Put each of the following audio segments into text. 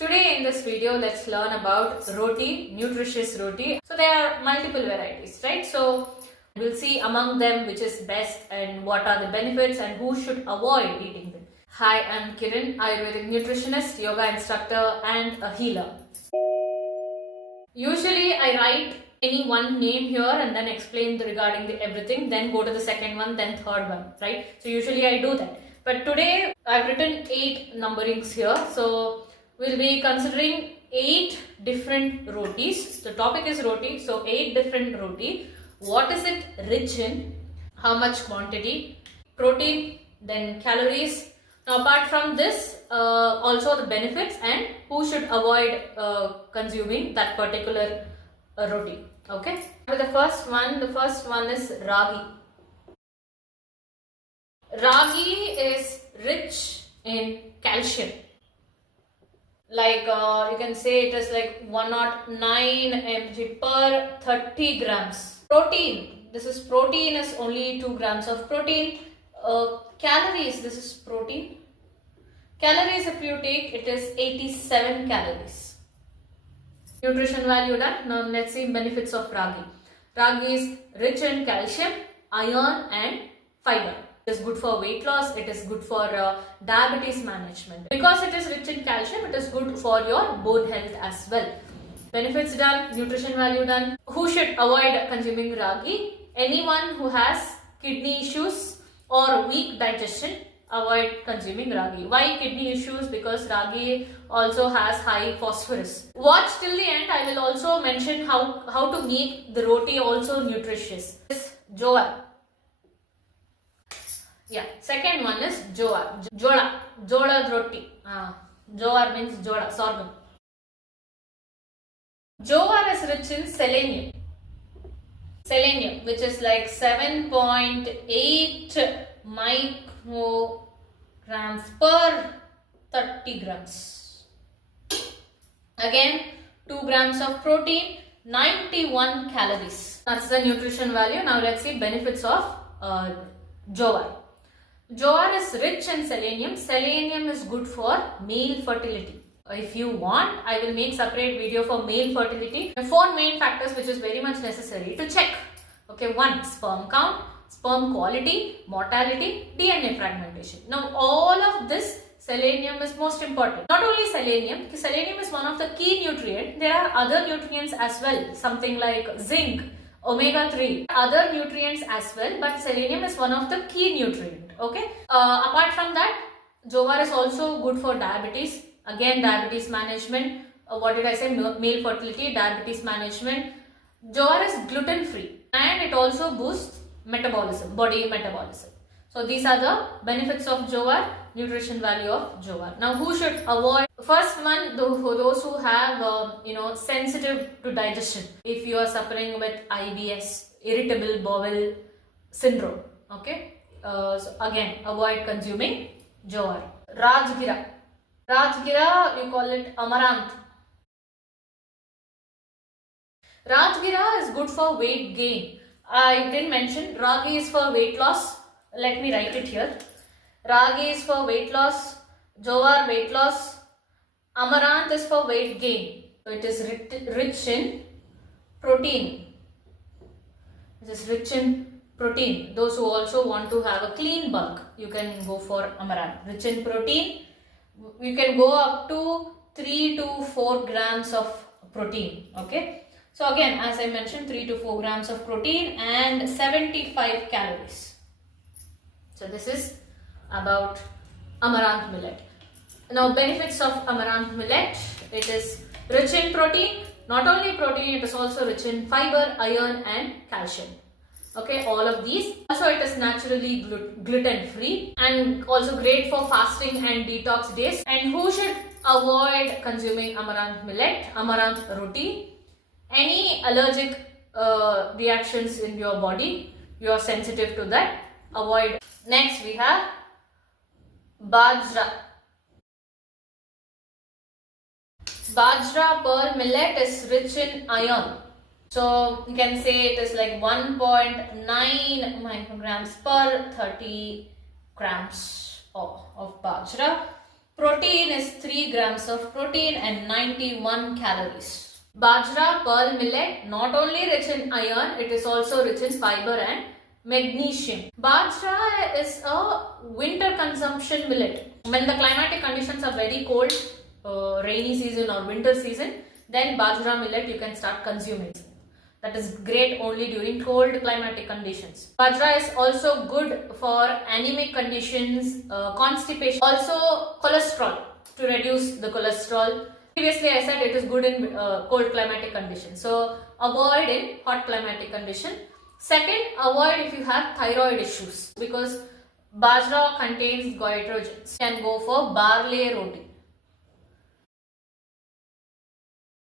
Today in this video, let's learn about roti, nutritious roti. So there are multiple varieties, right? So we'll see among them which is best and what are the benefits and who should avoid eating them. Hi, I'm KIRAN, Ayurvedic nutritionist, yoga instructor and a healer. Usually I write any one name here and then explain regarding everything, then go to the second one, then third one, right? So usually I do that. But today I've written 8 numberings here. So we'll be considering 8 different rotis. The topic is roti, so 8 different roti. What is it rich in? How much quantity? Protein, then calories. Now apart from this, also the benefits and who should avoid consuming that particular roti. Okay. The first one is ragi. Ragi is rich in calcium. Like you can say it is like 109 mg per 30 grams. Protein, protein is only 2 grams of protein. Calories, this is protein. Calories, if you take, it is 87 calories. Nutrition value done. Now let's see benefits of ragi. Ragi is rich in calcium, iron and fiber. It is good for weight loss. It is good for diabetes management. Because it is rich in calcium, it is good for your bone health as well. Benefits done, nutrition value done. Who should avoid consuming ragi? Anyone who has kidney issues or weak digestion, avoid consuming ragi. Why kidney issues? Because ragi also has high phosphorus. Watch till the end. I will also mention how to make the roti also nutritious. This Jowar. Yeah, second one is Jowar. Jola rotti. Jowar means jola, sorghum. Jowar is rich in selenium. Selenium, which is like 7.8 micrograms per 30 grams. Again, 2 grams of protein, 91 calories. That's the nutrition value. Now let's see benefits of Jowar. Jowar is rich in selenium. Selenium is good for male fertility. If you want, I will make separate video for male fertility. The 4 main factors which is very much necessary to check. Okay, 1. Sperm count, sperm quality, mortality, DNA fragmentation. Now all of this, selenium is most important. Not only selenium, selenium is one of the key nutrients. There are other nutrients as well, something like zinc, omega-3, other nutrients as well, but selenium is one of the key nutrients. Okay. Apart from that, Jowar is also good for diabetes. Again, diabetes management. What did I say? Male fertility, diabetes management. Jowar is gluten free and it also boosts metabolism, body metabolism. So these are the benefits of Jowar, nutrition value of Jowar. Now who should avoid? First one, those who have sensitive to digestion. If you are suffering with IBS, irritable bowel syndrome, okay. So again, avoid consuming Jowar. Rajgira. Rajgira, you call it Amaranth. Rajgira is good for weight gain. I didn't mention Ragi is for weight loss. Let me write it here. Ragi is for weight loss. Jowar weight loss. Amaranth is for weight gain. So it is rich in protein. It is rich in protein. Those who also want to have a clean bulk, you can go for Amaranth. Rich in protein. You can go up to 3 to 4 grams of protein. Okay. So again, as I mentioned, 3 to 4 grams of protein and 75 calories. So this is about Amaranth millet. Now benefits of Amaranth millet. It is rich in protein. Not only protein, it is also rich in fiber, iron and calcium. Okay, all of these. Also it is naturally gluten free and also great for fasting and detox days. And who should avoid consuming Amaranth millet, Amaranth roti? Any allergic reactions in your body, you are sensitive to that, avoid. Next we have Bajra. Bajra pearl millet is rich in iron. So you can say it is like 1.9 micrograms per 30 grams of Bajra. Protein is 3 grams of protein and 91 calories. Bajra, pearl millet, not only rich in iron, it is also rich in fiber and magnesium. Bajra is a winter consumption millet. When the climatic conditions are very cold, rainy season or winter season, then Bajra millet you can start consuming. That is great only during cold climatic conditions. Bajra is also good for anemic conditions, constipation, also cholesterol, to reduce the cholesterol. Previously I said it is good in cold climatic conditions. So avoid in hot climatic condition. Second, avoid if you have thyroid issues, because Bajra contains goitrogens. You can go for barley roti.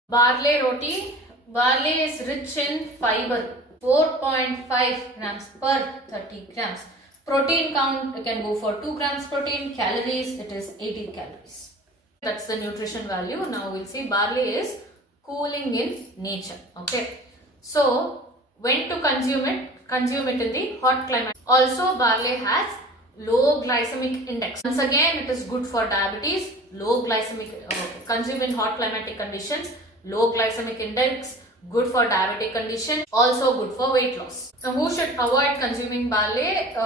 Barley roti. Barley is rich in fiber, 4.5 grams per 30 grams. Protein count, you can go for 2 grams protein. Calories, it is 80 calories. That's the nutrition value. Now we'll see barley is cooling in nature. Okay. So when to consume it? Consume it in the hot climate. Also barley has low glycemic index. Once again, it is good for diabetes. Low glycemic, consume in hot climatic conditions. Low glycemic index, good for diabetic condition, also good for weight loss. Now who should avoid consuming barley?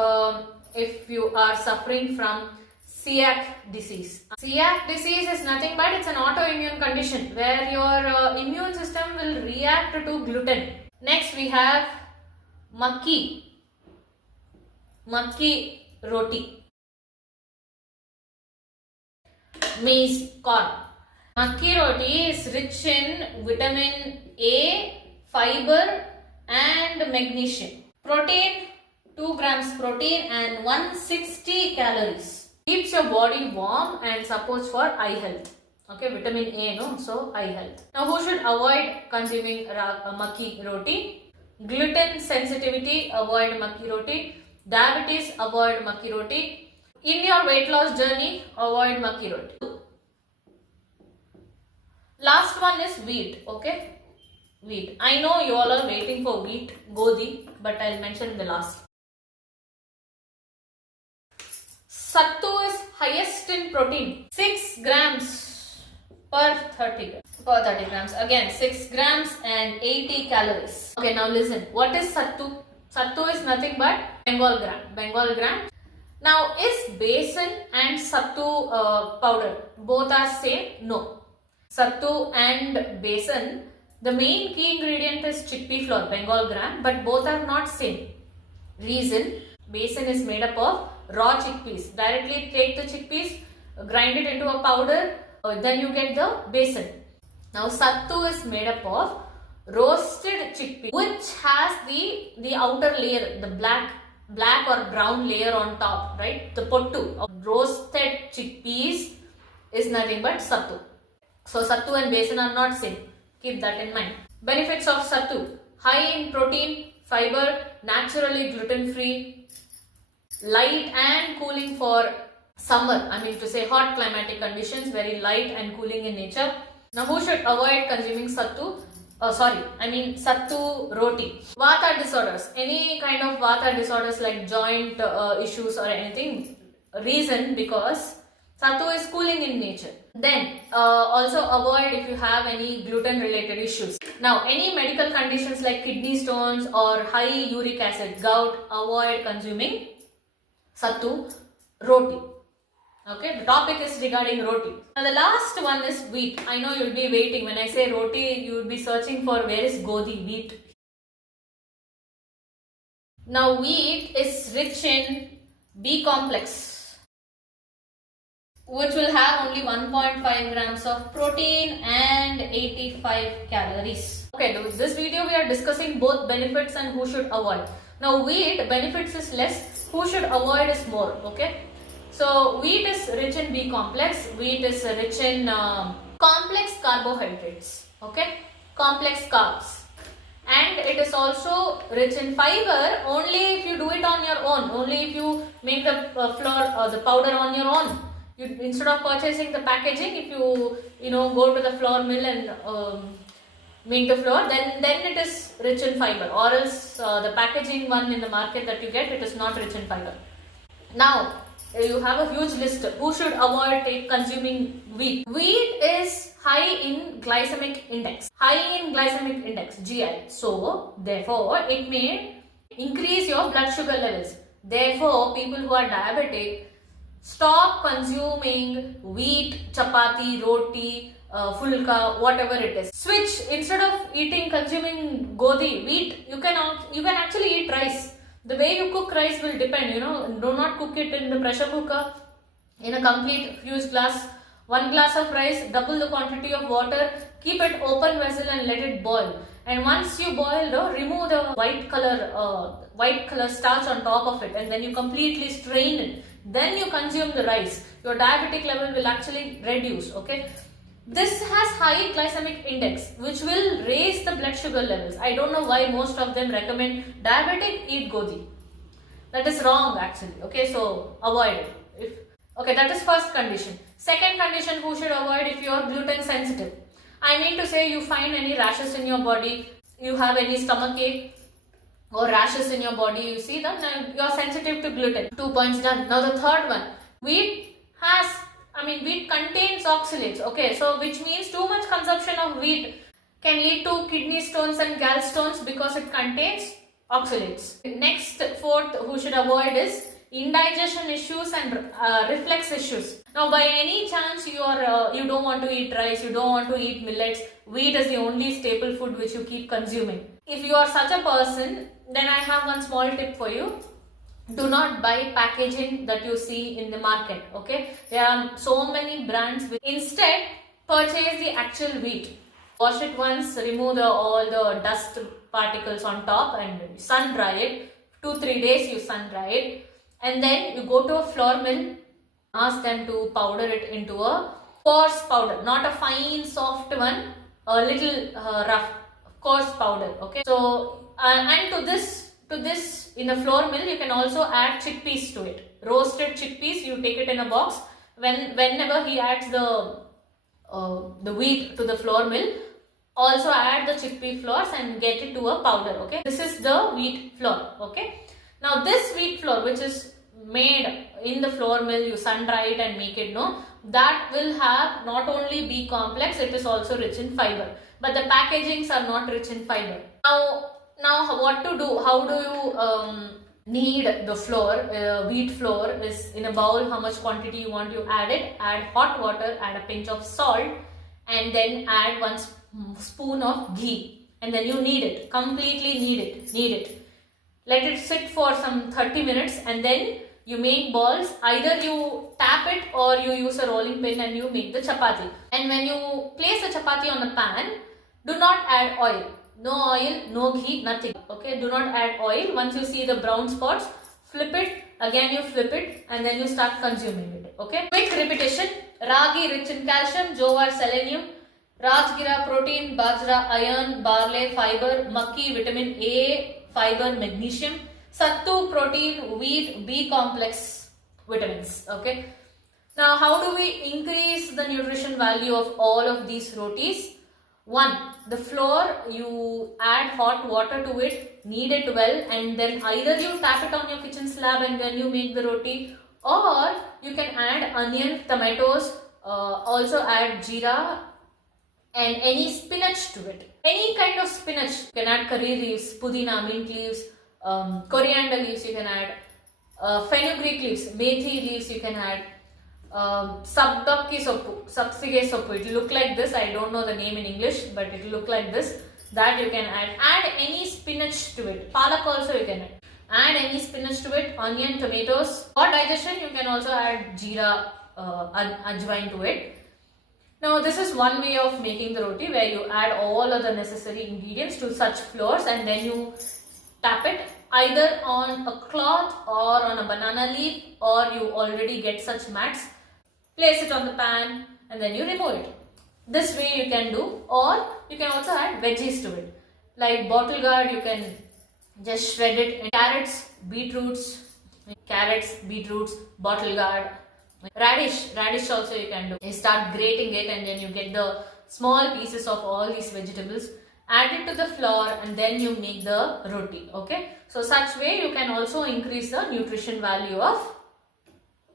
If you are suffering from celiac disease. Celiac disease is nothing but it's an autoimmune condition where your immune system will react to gluten. Next we have Makki roti, maize, corn. Makkikiroti is rich in vitamin A, fiber and magnesium. Protein, 2 grams protein and 160 calories. Keeps your body warm and supports for eye health. Okay, vitamin A, no? So eye health. Now who should avoid consuming Makkikiroti? Gluten sensitivity, avoid Makkikiroti. Diabetes, avoid Makkikiroti. In your weight loss journey, avoid Makkikiroti. Last one is wheat, okay? Wheat. I know you all are waiting for wheat, Godi, but I'll mention in the last. Sattu is highest in protein, 6 grams per 30 grams. Again, 6 grams and 80 calories. Okay, now listen. What is sattu? Sattu is nothing but Bengal gram. Now, is besan and sattu powder both are same? No. Sattu and besan, the main key ingredient is chickpea flour, Bengal gram, but both are not same. Reason, besan is made up of raw chickpeas. Directly take the chickpeas, grind it into a powder, then you get the besan. Now sattu is made up of roasted chickpea, which has the outer layer, the black or brown layer on top, right? The pottu of roasted chickpeas is nothing but sattu. So sattu and besan are not same. Keep that in mind. Benefits of sattu: high in protein, fiber, naturally gluten free, light and cooling for summer. I mean to say hot climatic conditions, very light and cooling in nature. Now who should avoid consuming sattu? Sattu roti. Vata disorders. Any kind of vata disorders like joint issues or anything. Reason, because sattu is cooling in nature. Then also avoid if you have any gluten related issues. Now any medical conditions like kidney stones or high uric acid, gout, avoid consuming sattu roti. Okay, the topic is regarding roti. Now the last one is wheat. I know you'll be waiting. When I say roti, you will be searching for where is Godi, wheat. Now wheat is rich in B complex, which will have only 1.5 grams of protein and 85 calories. Okay, this video we are discussing both benefits and who should avoid. Now wheat, benefits is less, who should avoid is more. Okay. So wheat is rich in B complex, wheat is rich in complex carbohydrates, okay, complex carbs, and it is also rich in fiber only if you do it on your own, only if you make the flour or the powder on your own. You, instead of purchasing the packaging, if you go to the flour mill and make the flour, then it is rich in fiber, or else the packaging one in the market that you get, it is not rich in fiber. Now You have a huge list. Who should avoid consuming wheat? Wheat is high in glycemic index. High in glycemic index, GI. So, therefore, it may increase your blood sugar levels. Therefore, people who are diabetic, stop consuming wheat, chapathi, roti, phulka, whatever it is. Switch. Instead of consuming godi, wheat, you can actually eat rice. The way you cook rice will depend, do not cook it in the pressure cooker in a complete huge glass. 1 glass of rice, double the quantity of water, keep it open vessel and let it boil. And once you boil, remove the white color starch on top of it, and then you completely strain it. Then you consume the rice. Your diabetic level will actually reduce, okay? This has high glycemic index, which will raise the blood sugar levels. I don't know why most of them recommend diabetic eat godi. That is wrong actually. Okay, so avoid it. Okay, that is first condition. Second condition, who should avoid if you are gluten sensitive. I mean to say, you find any rashes in your body, you have any stomach ache or rashes in your body, you see them, then you are sensitive to gluten. 2 points done. Now the third one, wheat contains oxalates, okay, so which means too much consumption of wheat can lead to kidney stones and gallstones because it contains oxalates. Next, fourth, who should avoid is indigestion issues and reflux issues. Now, by any chance you don't want to eat rice, you don't want to eat millets, wheat is the only staple food which you keep consuming. If you are such a person, then I have one small tip for you. Do not buy packaging that you see in the market, okay? There are so many brands. Instead, purchase the actual wheat. Wash it once, remove all the dust particles on top and sun dry it. 2-3 days you sun dry it. And then you go to a flour mill, ask them to powder it into a coarse powder, not a fine soft one, a little rough, coarse powder, okay? So, and to this in the flour mill, you can also add chickpeas to it. Roasted chickpeas, you take it in a box. Whenever he adds the wheat to the flour mill, also add the chickpea flours and get it to a powder, okay? This is the wheat flour, okay? Now this wheat flour, which is made in the flour mill, you sun dry it and make it, that will have not only B complex, it is also rich in fiber. But the packagings are not rich in fiber. Now what to do? How do you knead the flour? Wheat flour is in a bowl. How much quantity you want, you add it. Add hot water, add a pinch of salt, and then add 1 spoon of ghee. And then you knead it. Completely knead it. Let it sit for some 30 minutes and then you make balls. Either you tap it or you use a rolling pin and you make the chapathi. And when you place the chapathi on the pan, do not add oil. No oil, no ghee, nothing. Okay, do not add oil. Once you see the brown spots, flip it. Again you flip it and then you start consuming it. Okay. Quick repetition. Ragi rich in calcium, Jowar selenium, rajgira protein, Bajra iron, Barley fiber, Makki vitamin A, fiber, magnesium, sattu protein, wheat, B complex vitamins. Okay. Now how do we increase the nutrition value of all of these rotis? 1. The flour, you add hot water to it, knead it well, and then either you tap it on your kitchen slab and then you make the roti, or you can add onion, tomatoes, also add jeera and any spinach to it. Any kind of spinach. You can add curry leaves, pudina, mint leaves, coriander leaves you can add, fenugreek leaves, methi leaves you can add, sabdakki soppu, sapsige soppu. It will look like this. I don't know the name in English, but it will look like this. That you can add. Add any spinach to it. Palak also you can add. Add any spinach to it. Onion, tomatoes. For digestion, you can also add jeera, ajwain to it. Now this is one way of making the roti, where you add all of the necessary ingredients to such flours and then you tap it either on a cloth or on a banana leaf, or you already get such mats. Place it on the pan and then you remove it. This way you can do, or you can also add veggies to it. Like bottle gourd, you can just shred it. And carrots, beetroots, bottle gourd. Radish also you can do. You start grating it and then you get the small pieces of all these vegetables. Add it to the flour and then you make the roti. Okay. So such way you can also increase the nutrition value of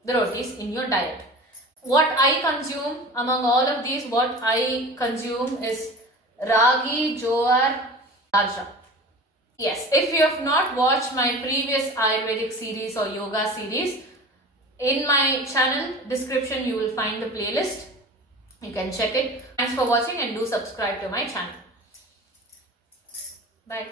the rotis in your diet. What I consume among all of these, what I consume is Ragi, Jowar, Bajra. Yes, if you have not watched my previous Ayurvedic series or yoga series, in my channel description you will find the playlist. You can check it. Thanks for watching and do subscribe to my channel. Bye.